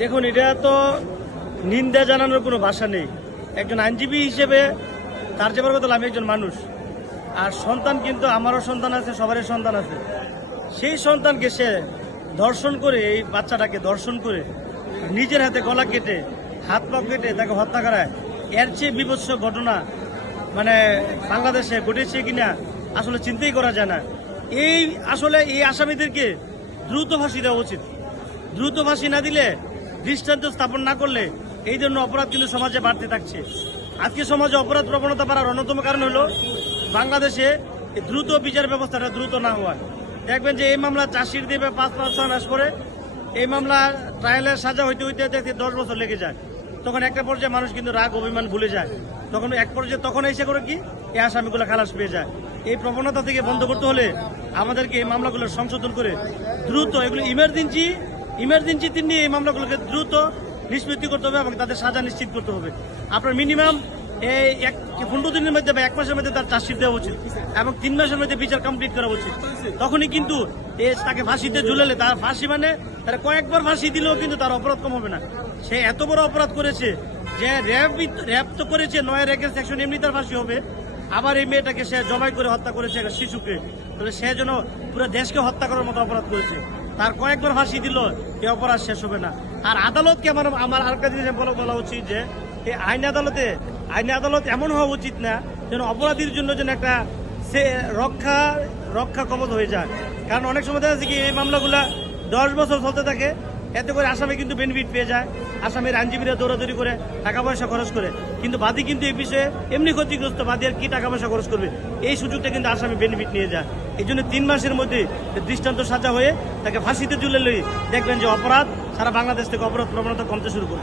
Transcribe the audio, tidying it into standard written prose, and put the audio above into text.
দেখুন, এটা তো নিন্দা জানানোর কোনো ভাষা নেই। একজন আইনজীবী হিসেবে তার যে কথা, আমি একজন মানুষ, আর সন্তান কিন্তু আমারও সন্তান আছে, সবারই সন্তান আছে। সেই সন্তানকে সে ধর্ষণ করে, এই বাচ্চাটাকে ধর্ষণ করে নিজের হাতে গলা কেটে হাত পা কেটে তাকে হত্যা করায়, এর চেয়ে বিভৎস ঘটনা মানে বাংলাদেশে ঘটেছে কিনা আসলে চিন্তাই করা যায় না। আসলে এই আসামিদেরকে দ্রুত ফাঁসি দেওয়া উচিত। দ্রুত ফাঁসি না দিলে, দৃষ্টান্ত স্থাপন না করলে এই জন্য অপরাধ কিন্তু সমাজে বাড়তে থাকছে। আজকে সমাজে অপরাধ প্রবণতা বাড়ার অন্যতম কারণ হলো বাংলাদেশে দ্রুত বিচার ব্যবস্থাটা দ্রুত না হওয়া। দেখবেন যে এই মামলা চার্জশিট দেবে 5-6 মাস পরে, এই মামলা ট্রায়ালের সাজা হইতে হইতে দেখতে 10 বছর লেগে যায়। তখন একটা পর্যায়ে মানুষ কিন্তু রাগ অভিমান ভুলে যায়। তখন এক পর্যায়ে তখন এসে করে কি এই আসামিগুলো খালাস পেয়ে যায়। এই প্রবণতা থেকে বন্ধ করতে হলে আমাদেরকে এই মামলাগুলো সংশোধন করে দ্রুত এগুলো ইমার্জেন্সি নিয়ে এই মামলাগুলোকে দ্রুত নিষ্পত্তি করতে হবে এবং তাদের সাজা নিশ্চিত করতে হবে। আপনার মিনিমাম এই 15 দিনের মধ্যে বা 1 মাসের মধ্যে তার চার্জশিট দেওয়া উচিত এবং 3 মাসের মধ্যে বিচার কমপ্লিট করা উচিত। তখনই কিন্তু তাকে ফাঁসিতে ঝুলালে, তার ফাঁসি মানে তারা কয়েকবার ফাঁসি দিলেও কিন্তু তার অপরাধ কম হবে না। সে এত বড় অপরাধ করেছে যে র্যাব তো করেছে, 9 রেকের সেকশন, এমনি তার ফাঁসি হবে। আবার এই মেয়েটাকে সে জবাই করে হত্যা করেছে, একটা শিশুকে। তাহলে সে যেন পুরো দেশকে হত্যা করার মতো অপরাধ করেছে। তার কয়েকবার ফাঁসি দিল, এই অপরাধ শেষ হবে না। আর আদালতকে আমার আরেকটা জিনিস বলা উচিত যে এই আইন আদালত এমন হওয়া উচিত না যেন অপরাধীর জন্য যেন একটা সে রক্ষা কবচ হয়ে যায়। কারণ অনেক সময় দেখা যাচ্ছে কি এই মামলাগুলা 10 বছর চলতে থাকে, এতে করে আসামি কিন্তু বেনিফিট পেয়ে যায়। আসামের আইনজীবীরা দৌড়াদৌড়ি করে টাকা পয়সা খরচ করে, কিন্তু বাদী কিন্তু এই বিষয়ে এমনি ক্ষতিগ্রস্ত। বাদী আর কি টাকা পয়সা খরচ করবে, এই সুযোগটা কিন্তু আসামি বেনিফিট নিয়ে যায়। এই জন্য 3 মাসের মধ্যে দৃষ্টান্ত সাজা হয়ে তাকে ফাঁসিতে ঝুলে দেখবেন যে অপরাধ সারা বাংলাদেশ থেকে অপরাধ প্রবণতা কমতে শুরু করবে।